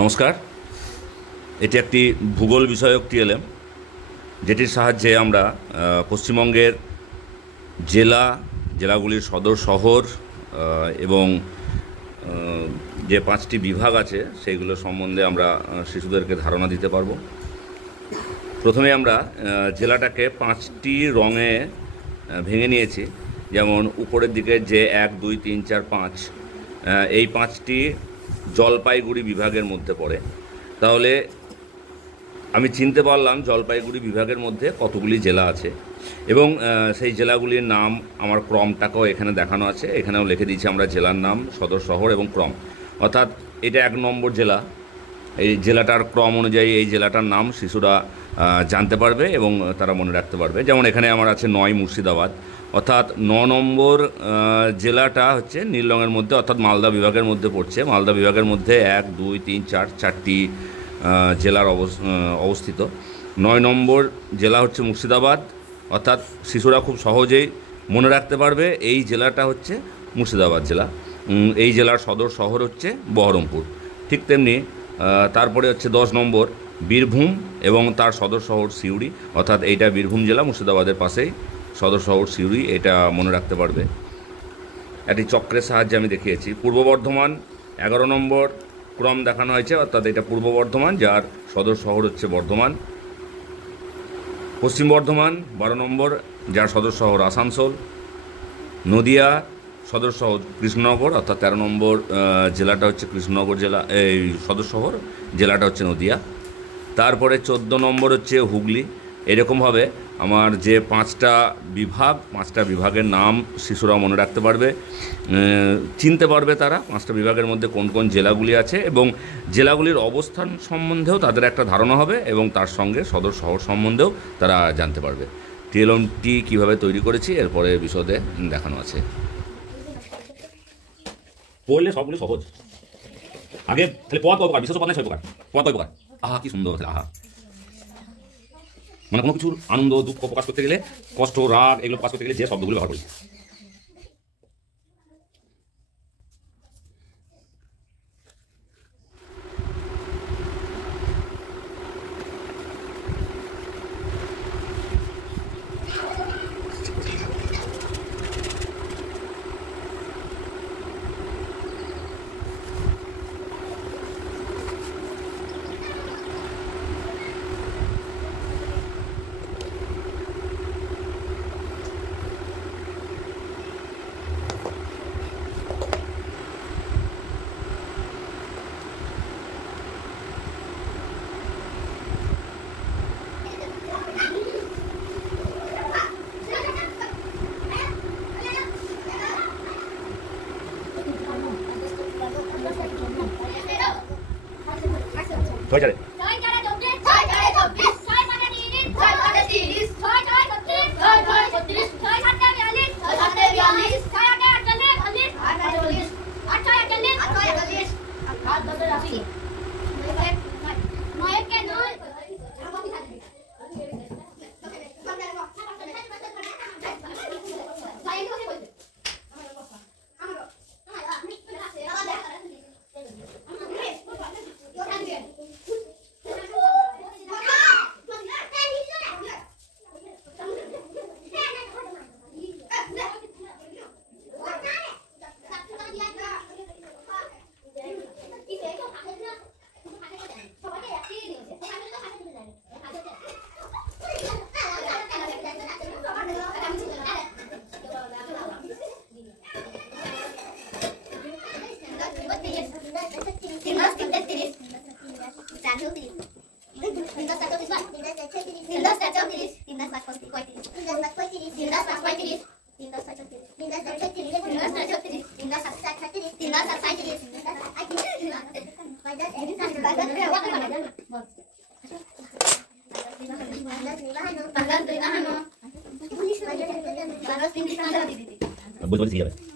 নমস্কার। এটি একটি ভূগোল বিষয়ক টিএলএম, যেটির সাহায্যে আমরা পশ্চিমবঙ্গের জেলাগুলির সদর শহর এবং যে 5টি বিভাগ আছে সেইগুলো সম্বন্ধে আমরা শিশুদেরকে ধারণা দিতে পারব। প্রথমে আমরা জেলাটাকে 5টি রঙে ভেঙে নিয়েছি। যেমন উপরের দিকে যে 1, 2, 3, 4, 5 এই 5টি জলপাইগুড়ি বিভাগের মধ্যে পড়ে। তাহলে আমি চিনতে পারলাম জলপাইগুড়ি বিভাগের মধ্যে কতগুলি জেলা আছে এবং সেই জেলাগুলির নাম, আমার ক্রমটাকেও এখানে দেখানো আছে। এখানেও লিখে দিয়েছি আমরা জেলার নাম, সদর শহর এবং ক্রম। অর্থাৎ এটা 1 নম্বর জেলা। এই জেলাটার ক্রম অনুযায়ী এই জেলাটার নাম শিশুরা জানতে পারবে এবং তারা মনে রাখতে পারবে। যেমন এখানে আমার আছে 9 মুর্শিদাবাদ, অর্থাৎ 9 নম্বর জেলাটা হচ্ছে নীল রঙের মধ্যে, অর্থাৎ মালদা বিভাগের মধ্যে পড়ছে। মালদা বিভাগের মধ্যে 1, 2, 3, 4 চারটি জেলার অবস্থিত। 9 নম্বর জেলা হচ্ছে মুর্শিদাবাদ, অর্থাৎ শিশুরা খুব সহজেই মনে রাখতে পারবে এই জেলাটা হচ্ছে মুর্শিদাবাদ জেলা। এই জেলার সদর শহর হচ্ছে বহরমপুর। ঠিক তেমনি তারপরে হচ্ছে 10 নম্বর বীরভূম এবং তার সদর শহর সিউড়ি, অর্থাৎ এইটা বীরভূম জেলা, মুর্শিদাবাদের পাশেই সদর শহর সিউড়ি, এটা মনে রাখতে পারবে। একটি চক্রের সাহায্যে আমি দেখিয়েছি। পূর্ব বর্ধমান 11 নম্বর ক্রম দেখানো হয়েছে, অর্থাৎ এটা পূর্ব বর্ধমান, যার সদর শহর হচ্ছে বর্ধমান। পশ্চিম বর্ধমান 12 নম্বর, যার সদর শহর আসানসোল। নদিয়া সদর শহর কৃষ্ণনগর, অর্থাৎ 13 নম্বর জেলাটা হচ্ছে কৃষ্ণনগর জেলা, এই সদর শহর জেলাটা হচ্ছে নদিয়া। তারপরে 14 নম্বর হচ্ছে হুগলি। এরকমভাবে আমার যে 5টা বিভাগের নাম শিশুরা মনে রাখতে পারবে, চিনতে পারবে তারা 5টা বিভাগের মধ্যে কোন কোন জেলাগুলি আছে এবং জেলাগুলির অবস্থান সম্বন্ধেও তাদের একটা ধারণা হবে এবং তার সঙ্গে সদর শহর সম্বন্ধেও তারা জানতে পারবে। টিএলএমটি কীভাবে তৈরি করেছি এরপরে বিশদে দেখানো আছে। পড়লে সবগুলি সহজ। আগে তাহলে পদ কয় প্রকার, বিশেষ পদ 6 প্রকার। পদ কয় প্রকার? আহা কি সুন্দর! আহা মানে কোনো কিছুর আনন্দ, দুঃখ প্রকাশ করতে গেলে, কষ্ট, রাগ এগুলো প্রকাশ করতে গেলে যে শব্দগুলো ব্যবহার করি। ছয় বলতে বলতে যাবে।